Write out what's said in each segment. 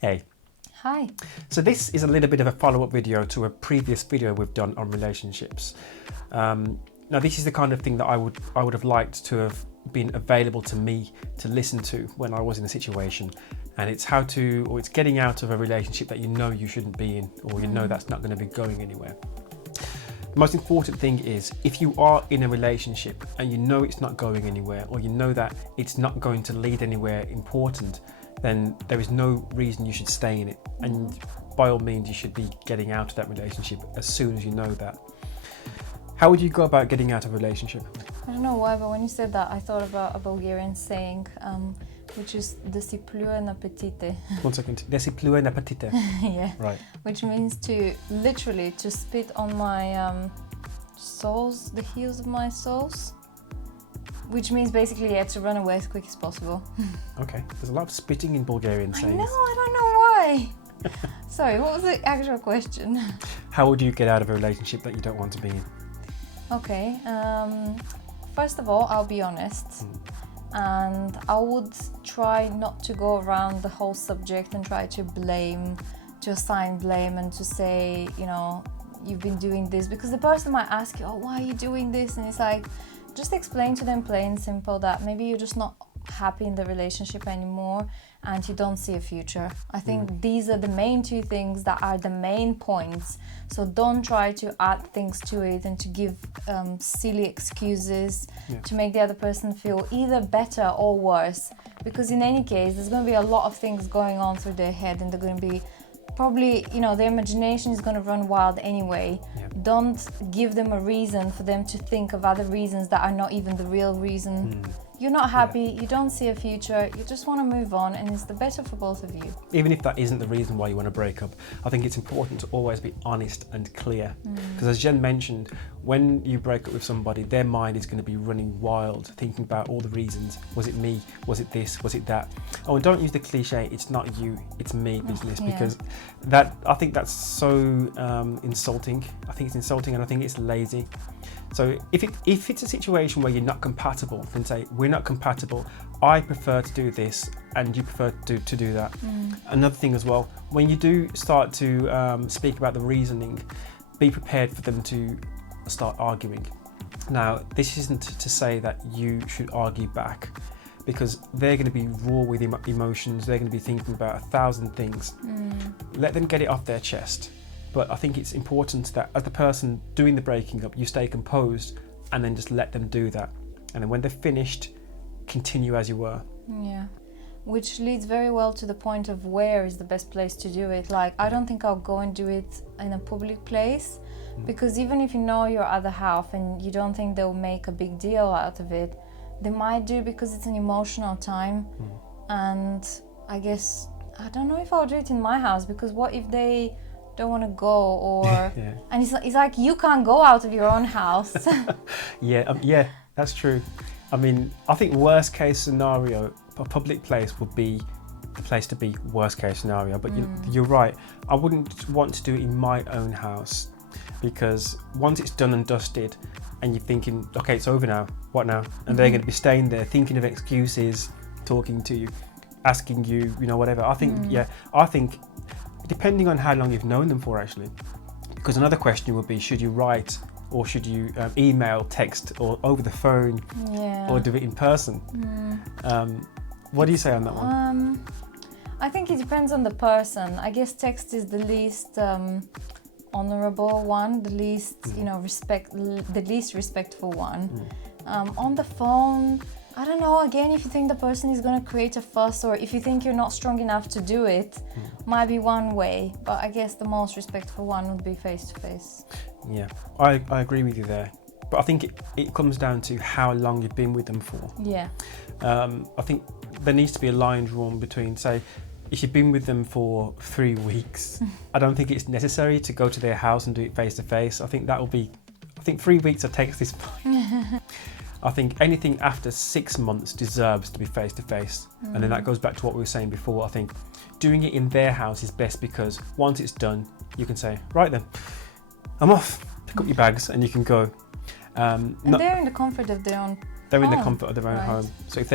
Hey. Hi. So this is a little bit of a follow-up video to a previous video we've done on relationships. Now this is the kind of thing that I would have liked to have been available to me to listen to when I was in a situation, and it's it's getting out of a relationship that you know you shouldn't be in, or you know that's not going to be going anywhere. The most important thing is, if you are in a relationship and you know it's not going anywhere, or you know that it's not going to lead anywhere important, then there is no reason you should stay in it. And by all means, you should be getting out of that relationship as soon as you know that. How would you go about getting out of a relationship? I don't know why, but when you said that, I thought about a Bulgarian saying, which is "да си плюе на петите." 1 second. Да си плюе на петите. Yeah. Right. Which means to literally to spit on my soles, the heels of my soles. Which means basically, yeah, to run away as quick as possible. Okay. There's a lot of spitting in Bulgarian I sayings. know, I don't know why. Sorry, what was the actual question? How would you get out of a relationship that you don't want to be in? Okay, first of all, I'll be honest. And I would try not to go around the whole subject and try to assign blame and to say, you know, you've been doing this, because the person might ask you, oh, why are you doing this? And it's like, just explain to them plain and simple that maybe you're just not happy in the relationship anymore and you don't see a future. I think these are the main two things that are the main points. So don't try to add things to it and to give silly excuses to make the other person feel either better or worse. Because in any case, there's going to be a lot of things going on through their head, and they're going to be probably, you know, their imagination is going to run wild anyway. Yeah. Don't give them a reason for them to think of other reasons that are not even the real reason. You're not happy, you don't see a future, you just want to move on, and it's the better for both of you. Even if that isn't the reason why you want to break up, I think it's important to always be honest and clear. Because as Jen mentioned, when you break up with somebody, their mind is going to be running wild, thinking about all the reasons. Was it me? Was it this? Was it that? Oh, and don't use the cliche, it's not you, it's me business, because I think that's so insulting. I think it's insulting, and I think it's lazy. So if it's a situation where you're not compatible, then say, we're not compatible, I prefer to do this and you prefer to do that. Another thing as well, when you do start to speak about the reasoning, be prepared for them to start arguing. Now, this isn't to say that you should argue back, because they're going to be raw with emotions, they're going to be thinking about 1,000 things. Let them get it off their chest. But I think it's important that as the person doing the breaking up, you stay composed and then just let them do that. And then when they're finished, continue as you were. Yeah. Which leads very well to the point of where is the best place to do it. Like, I don't think I'll go and do it in a public place, because even if you know your other half and you don't think they'll make a big deal out of it, they might do, because it's an emotional time. And I guess, I don't know if I'll do it in my house, because what if they don't want to go, or and it's like you can't go out of your own house. Yeah, that's true. I mean, I think worst case scenario, a public place would be the place to be, worst case scenario. But you're right, I wouldn't want to do it in my own house, because once it's done and dusted and you're thinking, okay, it's over now, what now? And they're going to be staying there thinking of excuses, talking to you, asking you, you know, whatever. I think depending on how long you've known them for, actually. Because another question would be, should you write, or should you email, text, or over the phone, or do it in person? What do you say on that one? I think it depends on the person. I guess text is the least honorable one, the least, you know, the least respectful one. On the phone, I don't know, again, if you think the person is going to create a fuss, or if you think you're not strong enough to do it, might be one way. But I guess the most respectful one would be face to face. Yeah, I agree with you there. But I think it comes down to how long you've been with them for. Yeah. I think there needs to be a line drawn between, say, if you've been with them for 3 weeks, I don't think it's necessary to go to their house and do it face to face. I think 3 weeks of text is fine. I think anything after 6 months deserves to be face to face. And then that goes back to what we were saying before. I think doing it in their house is best, because once it's done, you can say, right then, I'm off, pick up your bags and you can go. And they're in the comfort of their own They're in the comfort of their own home. So if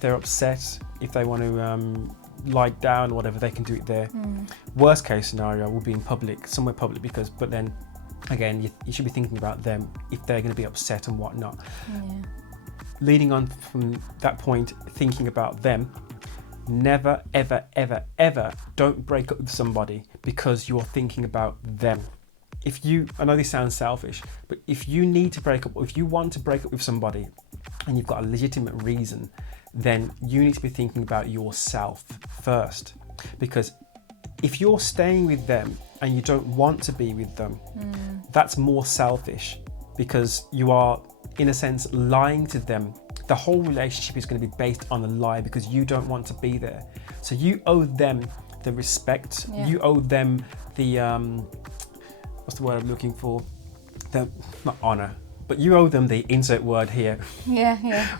they're upset, if they want to lie down or whatever, they can do it there. Worst case scenario will be in public, somewhere public, but then again, you should be thinking about them if they're going to be upset and whatnot. Yeah. Leading on from that point, thinking about them, never, ever, ever, ever don't break up with somebody because you're thinking about them. I know this sounds selfish, but if you need to break up, or if you want to break up with somebody and you've got a legitimate reason, then you need to be thinking about yourself first. Because if you're staying with them and you don't want to be with them, that's more selfish, because you are, in a sense, lying to them. The whole relationship is going to be based on a lie because you don't want to be there. So you owe them the respect. Yeah. You owe them the, what's the word I'm looking for? Not honor, but you owe them the insert word here. Yeah.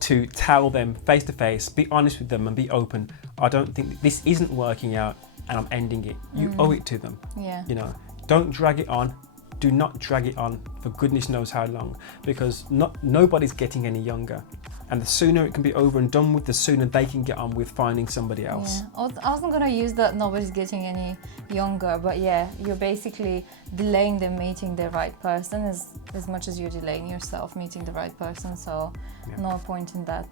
To tell them face to face, be honest with them and be open. I don't think this isn't working out and I'm ending it. You owe it to them. Yeah. You know, don't drag it on. Do not drag it on for goodness knows how long, because nobody's getting any younger. And the sooner it can be over and done with, the sooner they can get on with finding somebody else. Yeah. I wasn't gonna use that nobody's getting any younger, but yeah, you're basically delaying them meeting the right person as much as you're delaying yourself meeting the right person. So no point in that.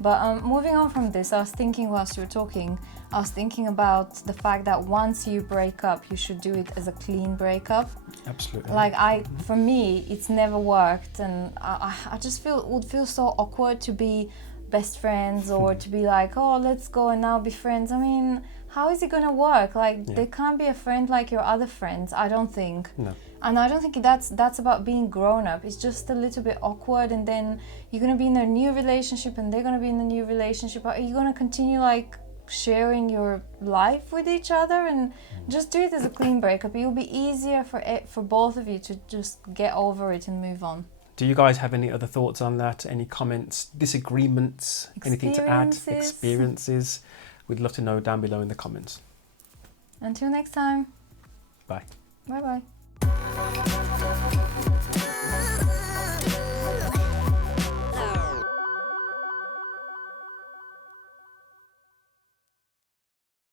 But moving on from this, I was thinking whilst you were talking, I was thinking about the fact that once you break up, you should do it as a clean breakup. Absolutely. Like for me, it's never worked, and I just it would feel so awkward to be best friends or to be like, oh, let's go and now be friends. I mean, how is it gonna work? Like, they can't be a friend like your other friends, I don't think. No. And I don't think that's about being grown up. It's just a little bit awkward, and then you're gonna be in a new relationship and they're gonna be in a new relationship. Are you gonna continue like sharing your life with each other? And just do it as a clean breakup. It'll be easier for both of you to just get over it and move on. Do you guys have any other thoughts on that? Any comments, disagreements, anything to add? Experiences? We'd love to know down below in the comments. Until next time. Bye. Bye bye.